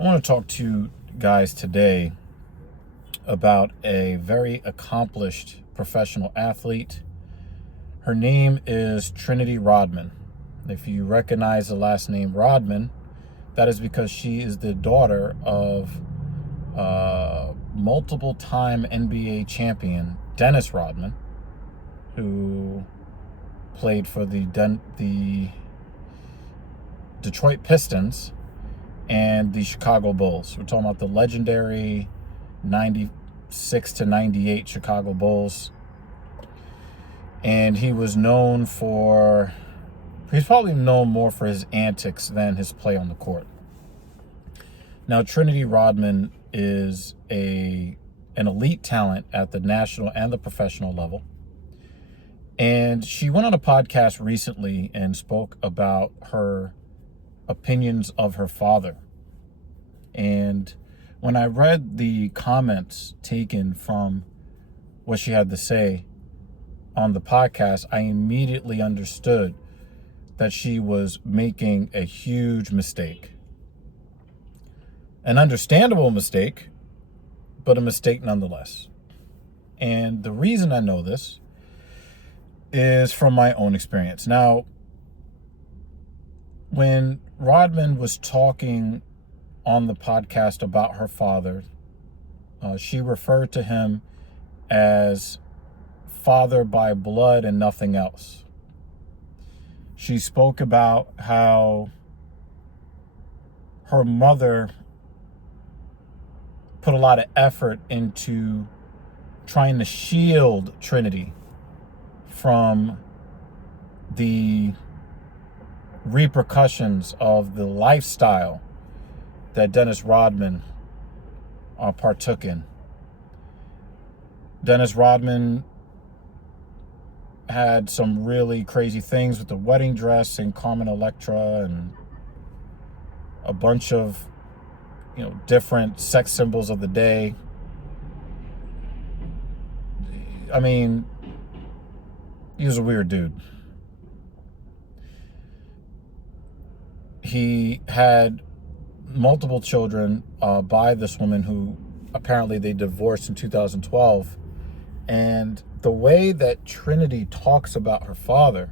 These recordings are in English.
I want to talk to you guys today about a very accomplished professional athlete. Her name is Trinity Rodman. If you recognize the last name Rodman, that is because she is the daughter of multiple time NBA champion Dennis Rodman, who played for the Detroit Pistons and the Chicago Bulls. We're talking about the legendary 96 to 98 Chicago Bulls. And he's probably known more for his antics than his play on the court. Now, Trinity Rodman is an elite talent at the national and the professional level. And she went on a podcast recently and spoke about her opinions of her father. And when I read the comments taken from what she had to say on the podcast, I immediately understood that she was making a huge mistake. An understandable mistake, but a mistake nonetheless. And the reason I know this is from my own experience. Now, when Rodman was talking on the podcast about her father, she referred to him as father by blood and nothing else. She spoke about how her mother put a lot of effort into trying to shield Trinity from the repercussions of the lifestyle that Dennis Rodman partook in. Dennis Rodman had some really crazy things with the wedding dress and Carmen Electra and a bunch of, different sex symbols of the day. I mean, he was a weird dude. He had multiple children by this woman who apparently they divorced in 2012. And the way that Trinity talks about her father,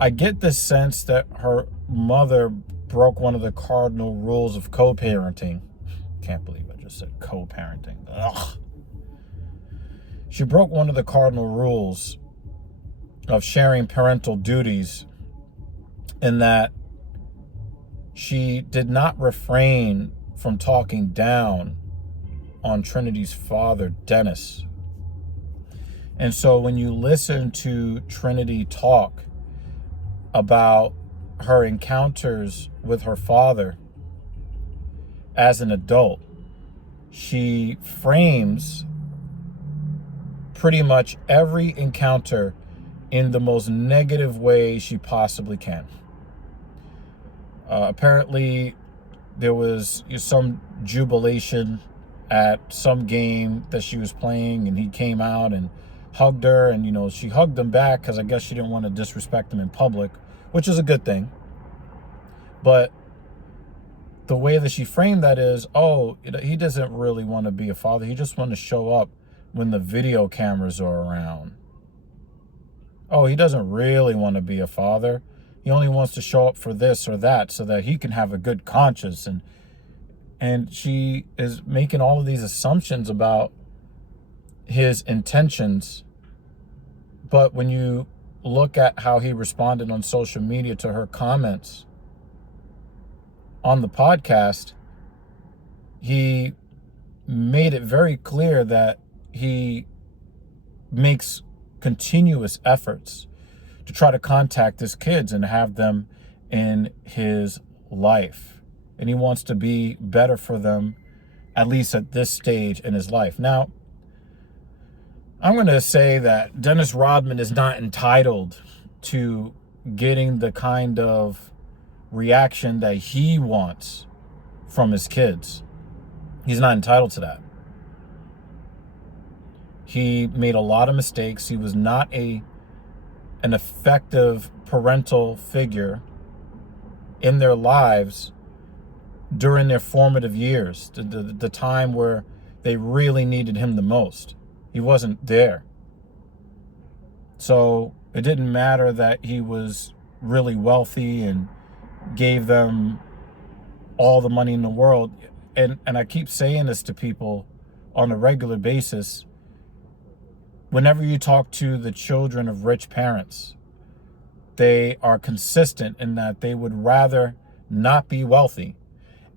I get the sense that her mother broke one of the cardinal rules of co-parenting. Can't believe I just said co-parenting. Ugh. She broke one of the cardinal rules of sharing parental duties in that she did not refrain from talking down on Trinity's father, Dennis. And so when you listen to Trinity talk about her encounters with her father as an adult, she frames pretty much every encounter in the most negative way she possibly can. Apparently, there was some jubilation at some game that she was playing, and he came out and hugged her, and she hugged him back because I guess she didn't want to disrespect him in public, which is a good thing. But the way that she framed that is, he doesn't really want to be a father. He just wants to show up when the video cameras are around. Oh, he doesn't really want to be a father. He only wants to show up for this or that so that he can have a good conscience. And she is making all of these assumptions about his intentions. But when you look at how he responded on social media to her comments on the podcast, he made it very clear that he makes continuous efforts to try to contact his kids and have them in his life. And he wants to be better for them, at least at this stage in his life. Now, I'm going to say that Dennis Rodman is not entitled to getting the kind of reaction that he wants from his kids. He's not entitled to that. He made a lot of mistakes. He was not an effective parental figure in their lives during their formative years, the time where they really needed him the most. He wasn't there. So it didn't matter that he was really wealthy and gave them all the money in the world. And I keep saying this to people on a regular basis. Whenever you talk to the children of rich parents, they are consistent in that they would rather not be wealthy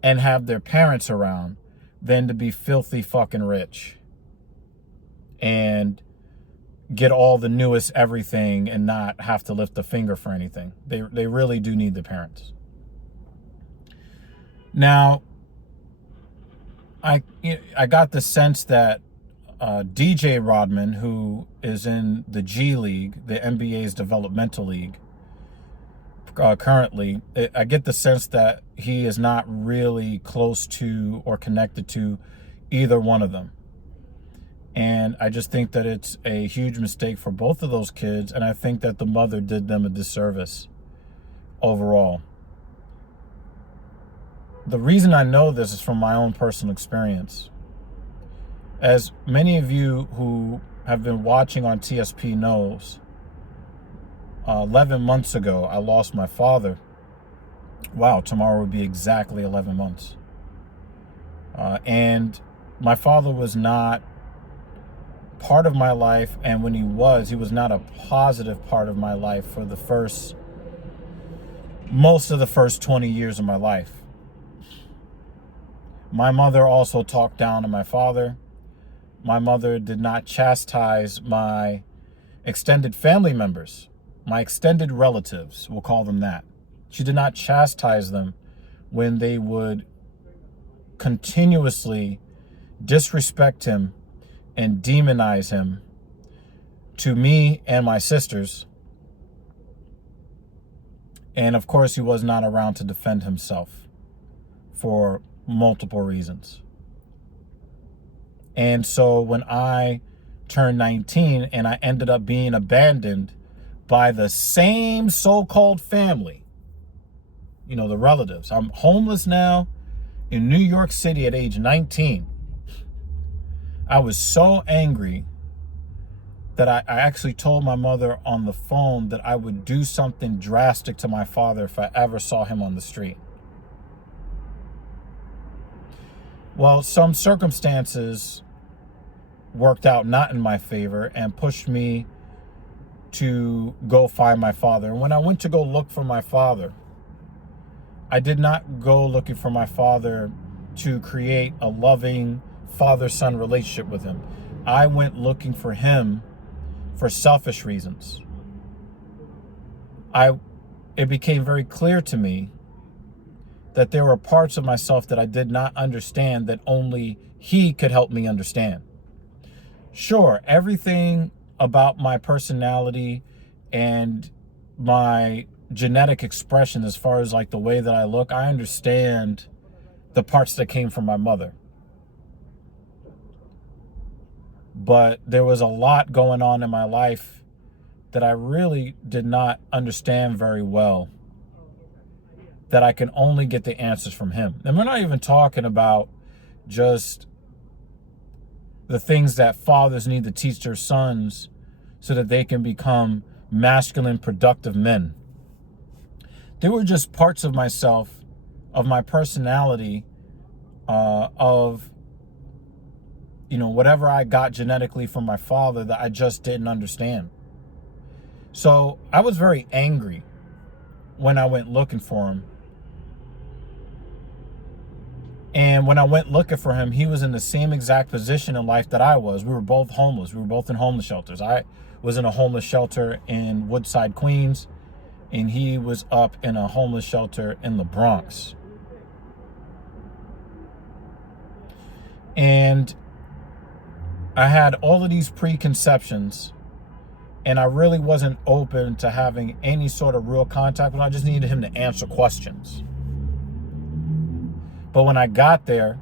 and have their parents around than to be filthy fucking rich and get all the newest everything and not have to lift a finger for anything. They really do need the parents. Now, I got the sense that DJ Rodman, who is in the G League, the NBA's developmental league, currently, I get the sense that he is not really close to or connected to either one of them. And I just think that it's a huge mistake for both of those kids. And I think that the mother did them a disservice overall. The reason I know this is from my own personal experience. As many of you who have been watching on TSP knows, 11 months ago, I lost my father. Wow, tomorrow would be exactly 11 months. And my father was not part of my life, and when he was not a positive part of my life for most of the first 20 years of my life. My mother also talked down to my father. My mother did not chastise my extended family members, my extended relatives, we'll call them that. She did not chastise them when they would continuously disrespect him and demonize him to me and my sisters. And of course, he was not around to defend himself for multiple reasons. And so when I turned 19 and I ended up being abandoned by the same so-called family, the relatives. I'm homeless now in New York City at age 19. I was so angry that I actually told my mother on the phone that I would do something drastic to my father if I ever saw him on the street. Well, some circumstances worked out not in my favor and pushed me to go find my father. And when I went to go look for my father, I did not go looking for my father to create a loving father-son relationship with him. I went looking for him for selfish reasons. It became very clear to me that there were parts of myself that I did not understand that only he could help me understand. Sure, everything about my personality and my genetic expression, as far as like the way that I look, I understand the parts that came from my mother. But there was a lot going on in my life that I really did not understand very well, that I can only get the answers from him. And we're not even talking about just the things that fathers need to teach their sons so that they can become masculine, productive men. There were just parts of myself, of my personality, of whatever I got genetically from my father that I just didn't understand. So I was very angry when I went looking for him. And when I went looking for him, he was in the same exact position in life that I was. We were both homeless. We were both in homeless shelters. I was in a homeless shelter in Woodside, Queens, and he was up in a homeless shelter in the Bronx. And I had all of these preconceptions, and I really wasn't open to having any sort of real contact with him. I just needed him to answer questions. But when I got there,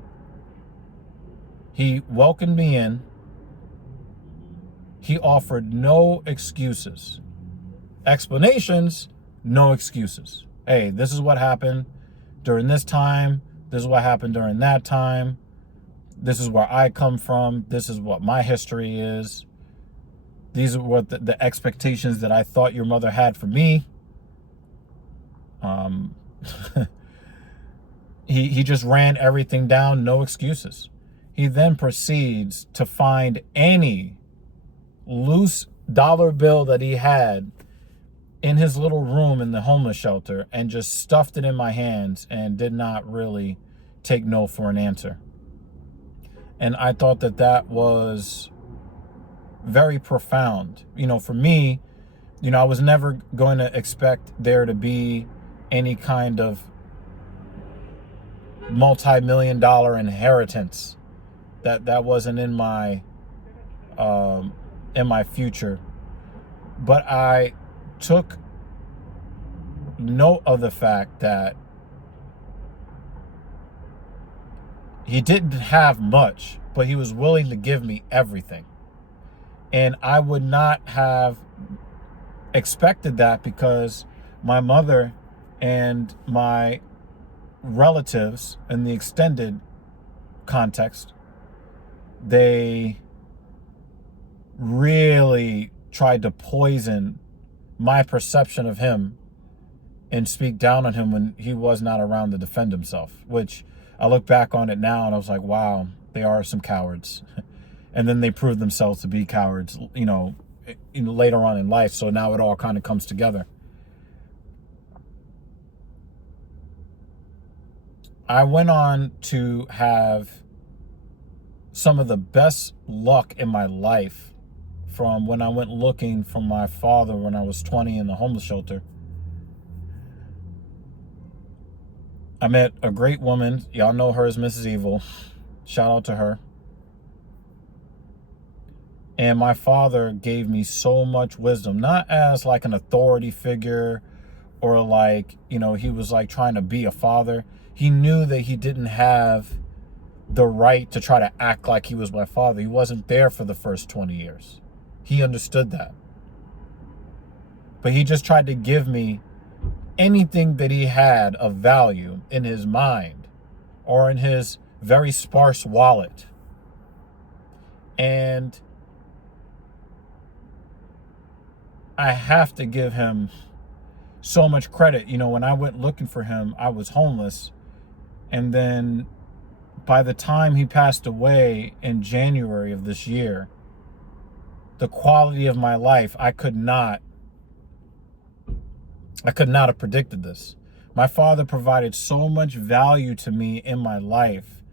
he welcomed me in. He offered no excuses. Explanations, no excuses. Hey, this is what happened during this time. This is what happened during that time. This is where I come from. This is what my history is. These are what the expectations that I thought your mother had for me. Um, he just ran everything down, no excuses. He then proceeds to find any loose dollar bill that he had in his little room in the homeless shelter and just stuffed it in my hands and did not really take no for an answer. And I thought that that was very profound. For me, I was never going to expect there to be any kind of multi-million-dollar inheritance. That wasn't in my future. But I took note of the fact that he didn't have much, but he was willing to give me everything. And I would not have expected that, because my mother and my relatives in the extended context, they really tried to poison my perception of him and speak down on him when he was not around to defend himself, which I look back on it now and I was like, wow, they are some cowards. And then they proved themselves to be cowards, later on in life. So now it all kind of comes together. I went on to have some of the best luck in my life from when I went looking for my father when I was 20 in the homeless shelter. I met a great woman. Y'all know her as Mrs. Evil. Shout out to her. And my father gave me so much wisdom, not as like an authority figure or like, he was like trying to be a father. He knew that he didn't have the right to try to act like he was my father. He wasn't there for the first 20 years. He understood that. But he just tried to give me anything that he had of value in his mind or in his very sparse wallet. And I have to give him so much credit. When I went looking for him, I was homeless. And then by the time he passed away in January of this year, the quality of my life, I could not have predicted this. My father provided so much value to me in my life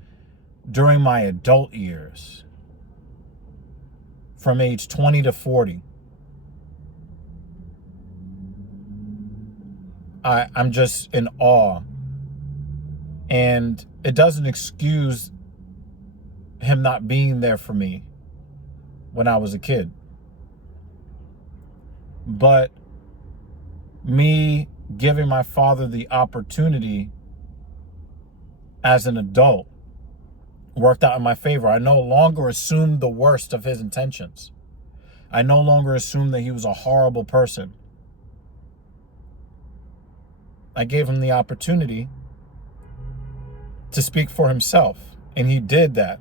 during my adult years, from age 20 to 40. I'm just in awe. And it doesn't excuse him not being there for me when I was a kid. But me giving my father the opportunity as an adult worked out in my favor. I no longer assumed the worst of his intentions. I no longer assumed that he was a horrible person. I gave him the opportunity to speak for himself, and he did that.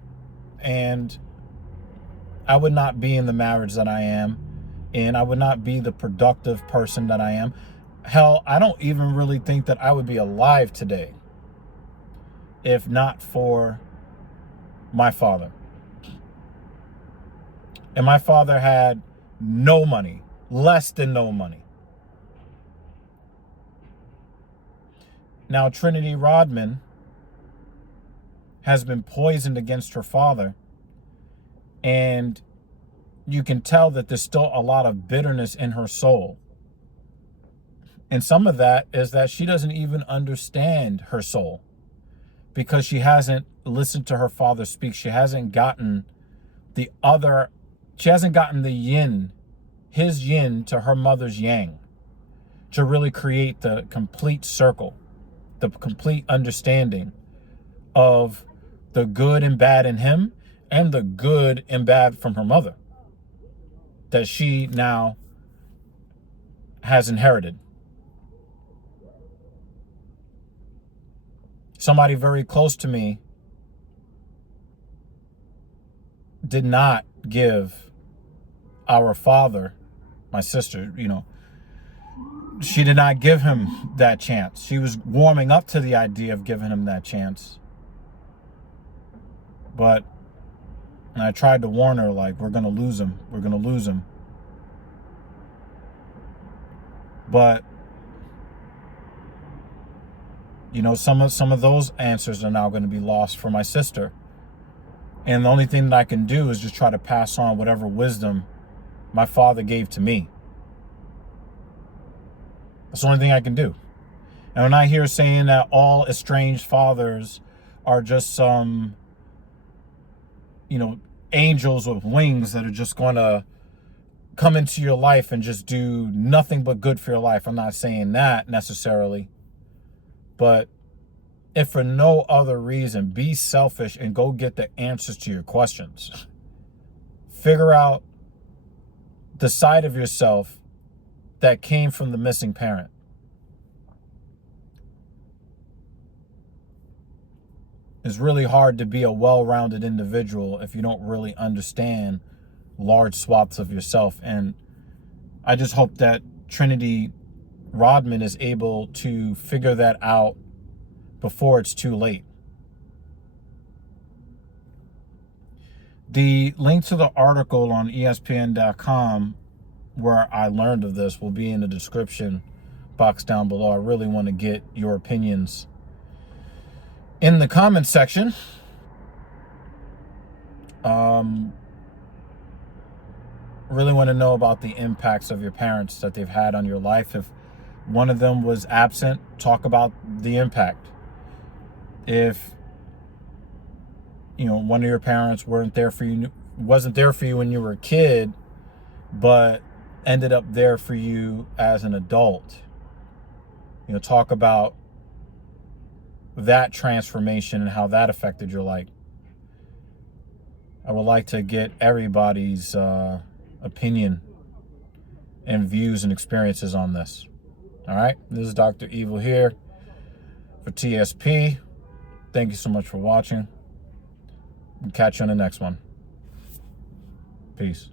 And I would not be in the marriage that I am, and I would not be the productive person that I am. Hell, I don't even really think that I would be alive today if not for my father. And my father had no money, less than no money. Now, Trinity Rodman has been poisoned against her father, and you can tell that there's still a lot of bitterness in her soul. And some of that is that she doesn't even understand her soul, because she hasn't listened to her father speak. She hasn't gotten the yin, his yin to her mother's yang, to really create the complete circle, the complete understanding of the good and bad in him and the good and bad from her mother that she now has inherited. somebody very close to me did not give our father, my sister, she did not give him that chance. She was warming up to the idea of giving him that chance. But I tried to warn her, like, we're going to lose him. We're going to lose him. But, some of those answers are now going to be lost for my sister. And the only thing that I can do is just try to pass on whatever wisdom my father gave to me. That's the only thing I can do. And I'm not here saying that all estranged fathers are just some, angels with wings that are just going to come into your life and just do nothing but good for your life. I'm not saying that necessarily. But if for no other reason, be selfish and go get the answers to your questions. Figure out the side of yourself that came from the missing parent. It's really hard to be a well-rounded individual if you don't really understand large swaths of yourself. And I just hope that Trinity Rodman is able to figure that out before it's too late. The link to the article on ESPN.com where I learned of this will be in the description box down below. I really want to get your opinions in the comment section. Really want to know about the impacts of your parents that they've had on your life. If one of them was absent, talk about the impact. If one of your parents wasn't there for you when you were a kid, but ended up there for you as an adult, talk about that transformation and how that affected your life. I would like to get everybody's opinion and views and experiences on this. All right, this is Dr. Evil here for TSP. Thank you so much for watching. Catch you on the next one. Peace.